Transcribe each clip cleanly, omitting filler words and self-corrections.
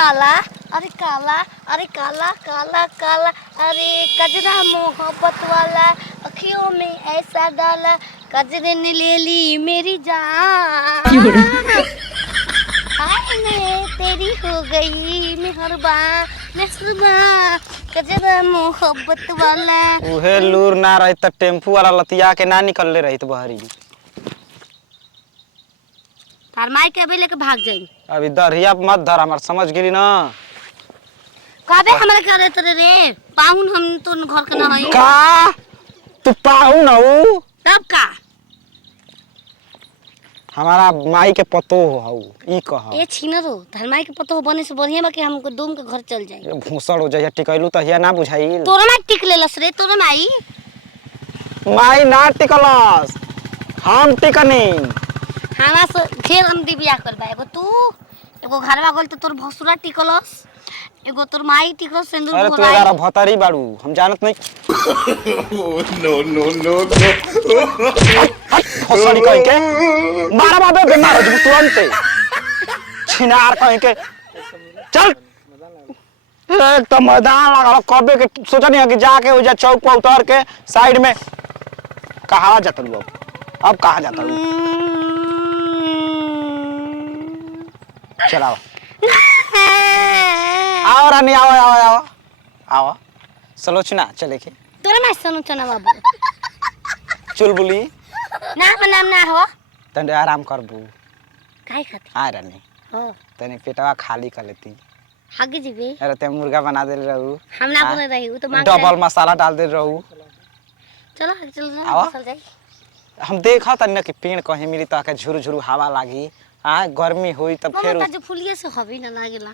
काला अरे काला अरे काला काला काला अरे कजरा मोहब्बत वाला अखियों में ऐसा डाला कजरे ने ले ली मेरी जान हाय मैं तेरी हो गई मेहरबान मेहरबान कजरा मोहब्बत वाला उहे लूर ना रही त टेम्पू वाला लतिया के ना निकलले रही त बहरी तार माई के अबे लेके भाग जाई अभी दरिया मत धर हमार समझ गेली ना काबे हमरा करे तरे रे पाउन हम तो घर के ना हई का तू पाहु ना ऊ तब का हमारा माई के पतो हो ई कह ए छिनरो धरमाई के पतो बने से बढ़िया बा कि हमको डूम के घर चल जाई भूसड़ हो जाई टिकैलू त हिया ना बुझाइल तोरा ना टिक लेलस रे तोरा माई माई ना टिकलस हम टिकनी हमरा से फिर हम दिव्या करबा एगो तू एगो घरवा गल त तोर भसुरा टिकलस एगो तोर माई टिकलस सिंदूर अरे तू यार भतरी बाड़ू हम जानत नहीं नो नो नो भसड़ी कह के मारा बाबे बीमार हो जबू तुरंत छिनार कह के चल एक तो मैदान लगा कबे के सोचनी है कि जाके उजा चौक पर उतर के साइड में कहां जाता लू अब कहां जाता लू चलाओ आओ रानी आओ आओ आओ आओ सलोचना चले के तोरा माई सनु चना बाबू चुलबुली नाम ना हो तंडे आराम करबू काहे खाती आ रानी हो तने पेटवा खाली कर लेती हगे जीबे अरे ते मुर्गा बना दे रहू हम ना बोले रही उ तो मांग डबल मसाला डाल दे रहू चलो चल आवा। चल जाई हम देखा तन्ने कि पेड़ कहीं मिली त के झुरु झुरु हवा लागी आ गर्मी हुई तब फिर ममता जो फुलिए से हबी ना लागेला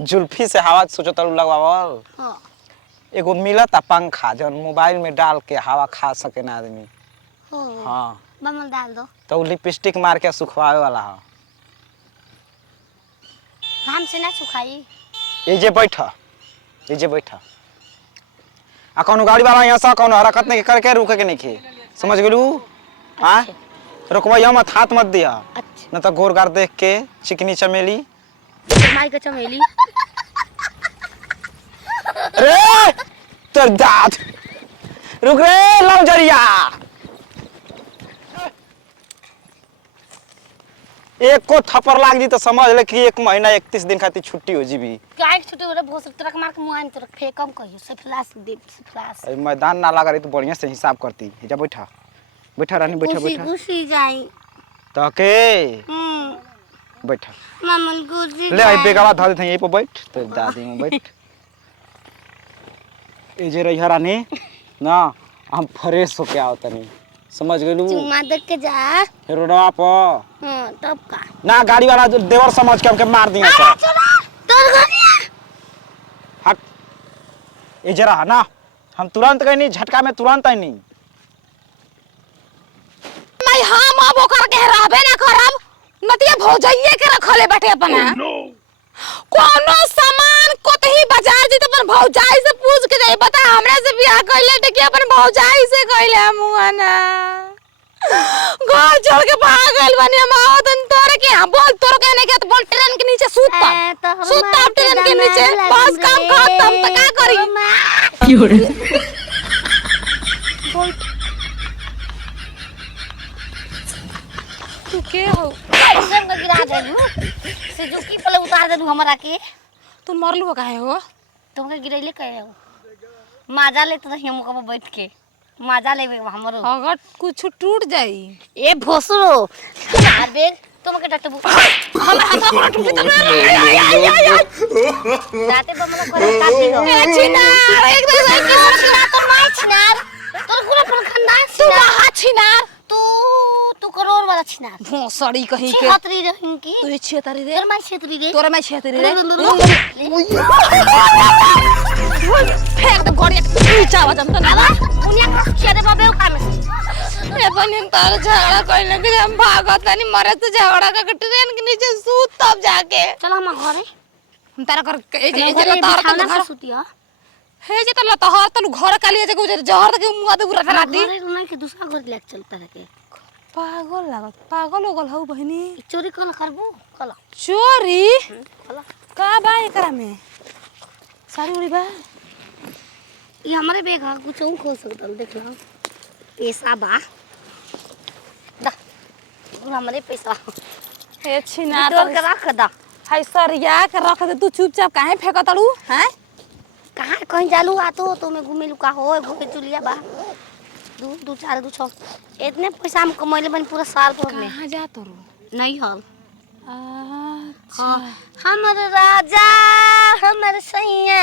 जुल्फी से हवा सोचो तलू लगवावल हां एगो मिलता पंखा जौन मोबाइल में डाल के हवा खा सके ना आदमी हो हाँ बमल डाल दो तो लिपस्टिक मार के सुखवावे वाला है घाम से ना सुखाई ये जे बैठ आ कौन गाड़ी वाला यहाँ से कौन हरकत नहीं करके रुके के नहीं खे समझ गेलू हाँ रुकवाइया मत हाथ मत दिया अच्छा न तो गोर गार देख के चिकनी चमेली माई के चमेली रे तेर दाद रुक रे लौजरिया एक को थप्पड़ लाग जी तो समझ ले कि 1 महीना 31 दिन खातिर छुट्टी हो जीबी काय छुट्टी हो रे बहुत तरह मार के मुआन तरह फेकम कहियो से फ्लास दे फ्लास मैदान ना लगा रही तो बढ़िया से हिसाब करती जा बैठा रानी बैठा गुसी जाई तके बैठा मामन गुसी ले आई बेगावा धर दे यहीं पे बैठ तो दादी में बैठ ए जे रही रानी ना हम फ्रेश होके आओ तनी समझ गेलू चुम्मा दे के जा रोडवा पर हां तब का ना गाड़ी वाला जो देवर समझ के हमके मार दिया सर तोर घरिया हट ए जरा ना हम तुरंत गए नहीं झटका में तुरंत आई नहीं मैं हम अब ओकर के रहबे ना करब नतिया भौजाइए के रखले बैठे अपना कोनो सामान कोतही बाजार जी त अपन भौजाई से पूछ के जाई बता हमरा से बियाह कइले त के अपन भौजाई से कइले मुआना घर छोड़ के भाग गइल बनी हम आवतन तोरे के हम बोल तोर के नहीं के तो बोल ट्रेन के नीचे सूत ट्रेन के नीचे बस काम खत्म त का करी क्यों रे तू के हो सब का गिरा दे से जो की पले उतार दे हमरा के तू मरलू हो काहे हो तुमके गिरैले कहे हो माजा लेत रही हम को बैठ के माजा लेबे हमरो अगर कुछ टूट जाई ए भोसरो मार बेग तुमके डटबू हम हाथ पर टूट जाते जाते बमला करे काटी हो ए छिनार एक दो किसरा तो माय छिनार तोर पूरा पर खानदान तू कहां छिनार तू करोड़ वाला छिनार भोसड़ी कहीं के छतरी रहिन की तू छेतरी रे तोर माय छतरी रे तोरा मैं छेतरी रे फेंक दे गोड़ी नीचा आवाज हम तो ना उनिया का छेदे बाबे ओ काम ए बनिन तार झगड़ा कइले के हम भागत नहीं मरे तो झगड़ा का ट्रेन के नीचे सूत तब जाके चल हम घरे हम तारा कर ए जे घरे तार बिठावना घर से सुतिया हे जे त तहर तनु घर काली जे गुजर जहर के मुआ दे पूरा राती घरे नहीं के दूसरा घर ले चलता रहे पागल लागत पागल हो गल हौ बहिनी चोरी कल करबो कल चोरी कल एकरा में साड़ी उड़ी बा ये हमारे बैग है कुछ और खो सकता है देख लो पैसा बा दा वो हमारे पैसा हे छिना तोड़ के रख दा हाय सरिया के रख दे तू चुपचाप काहे फेंकतलू हैं कहाँ कहीं जालू आतो तो मैं घूमे लुका हो घूमे चुलिया बा दू चार दू छो इतने पैसा हम कमैले बन पूरा साल भर में कहां जा तोरू नहीं हल अच्छा हमर राजा हमर सैया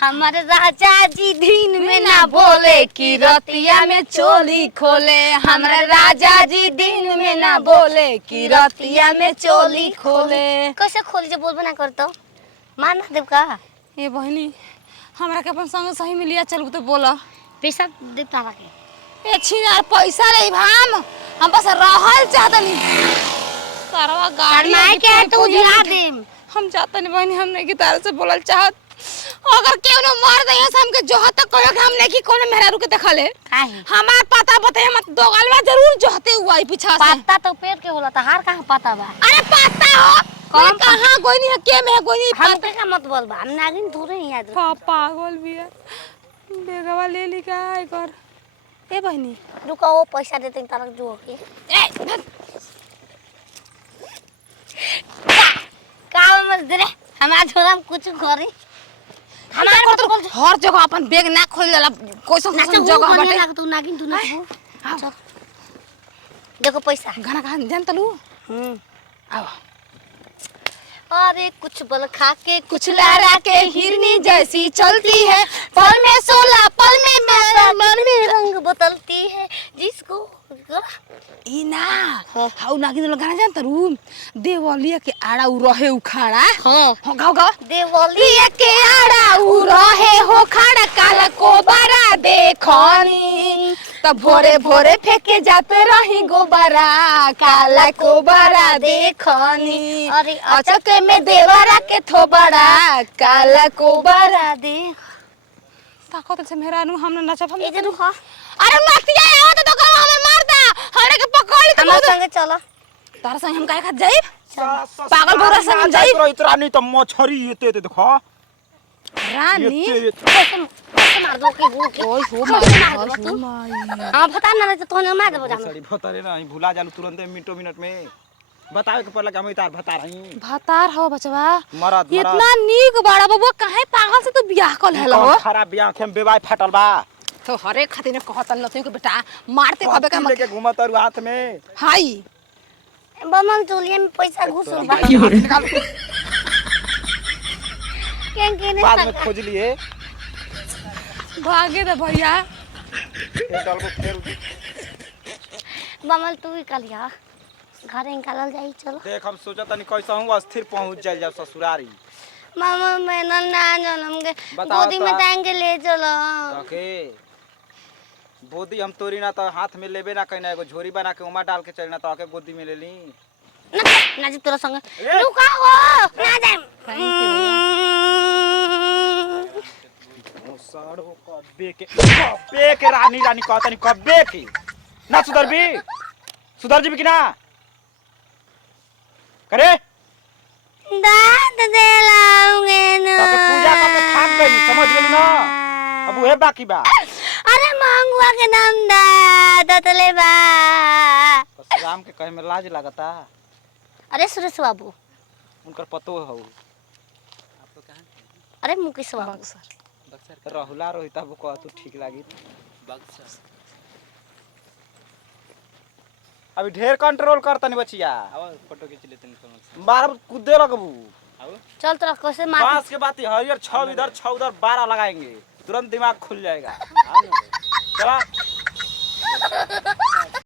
हमर राजा जी दिन में ना बोले कि रतिया में चोली खोले हमरे राजा जी दिन में ना बोले कि रतिया में चोली खोले कैसे खोली जब बोलबो ना करतो मान ना देव का ए बहनी हमरा के अपन संग सही में लिया चलू तो बोला पैसा दे तारा के ए छिनार पैसा रे हम बस रहल चाहतनी करवा गाड़ी शर्माए के है तो उजला दे हम जाता नहीं बहनी हम नहीं की तार से बोलल चाहत अगर केहू न मार दे हमके जोहत कहो कि हम नहीं की कोनो मेहरारू के देखले काहे हमार पता बताए मत दो गलवा जरूर जोहते हुआ ही पीछा से पत्ता तो पेड़ के होला त हार कहां पता बा अरे पता हो कौन कहां कोई नहीं है के में कोई नहीं हम पे का मत बोल बा हम नागिन थोड़े ही याद पागल भी है बेगवा ले ली का है कर ए बहनी रुका वो पैसा देते तारा जो के ए का मत दे हमार छोरा कुछ करे हमारे को तो हर जगह अपन बैग ना खोल देला कोई सो नाचो जगह बने बाटे लाग तू नागिन तू नाचो चल देखो पैसा गाना गा जान तलू आओ अरे कुछ बल खा के कुछ लहरा के हिरनी जैसी चलती है पल में 16 पल में मेरा मन में रंग बदलती है जिसको ई ना हाउ नागिन लोग गाना जान तरू देवलिया के आड़ा उ रहे उखाड़ा हां हो गाओ गाओ देवली के आड़ा उ रहे हो खाड़ा काला को बारा देखनी तब भोरे भोरे फेंके जाते रही गोबरा काला को बारा देखनी अरे अचक में देवरा के थोबड़ा काला को बारा दे ताकत से मेरा नु हमने नचब हम ए जे रुको अरे नतिया आओ तो कहो हमर मारता हमरा के पकड़ के हमार संगे चलो तार संग हम काहे खात जाई पागल भौरा संग हम जाई इतना नहीं तो मछरी एते देखो रानी कैसे मार दो के वो के ओए हो कैसे माई मार दो माई हां पता ना तो तोने मार दे जाम सड़ी भतारे ना भुला जालू तुरंत मिनट में बतावे के पड़ला कि हम तार भता रही भतार हो बचवा मरद इतना नीक बड़ा बाबू काहे पागल से तू बियाह कर लेला हो खराब बियाह के बेवाई फाटल बा तो हरे खातिर ने कहतल न के बेटा मारते खबे का लेके घुमत और हाथ में हाई बमन चोलिए में पैसा घुसल बा के ने बाद में खोज लिए भागे दे भैया एक डाल को फेर बमन तू ही कलिया घरे निकालल जाई चलो देख हम सोचा तनी कैसा हूं अस्थिर पहुंच जाए जब ससुरारी मामा मैं ना जनम के बताओ गोदी तो में आप। टांग के ले चलो ओके बोदी हम तोरी ना तो हाथ में लेबे ना कहीं एगो झोरी बना के उमा डाल के चलना तो आके गोदी में ले ली ना जी तोरा संग रुका हो ना जाए साड़ो कब्बे के रानी कहतनी कब्बे की ना सुधर जी भी कि ना करे दाद दे लाऊंगे ना ताके पूजा करके थाक गई समझ गेली ना अब उहे बाकी बा अरे मांगवा के नाम दतले बा राम के कहे में लाज लागता अरे सुरेश बाबू उनकर पतो हो अरे मुकेश बाबू रहुला रोहिता वो कह तू ठीक लागी अभी ढेर कंट्रोल करतनी बचिया फोटो खींच लेते हैं बार कूदे लगबू चल तोरा कैसे मार बांस के बात हरियर 6 इधर 6 उधर 12 लगाएंगे तुरंत दिमाग खुल जाएगा चला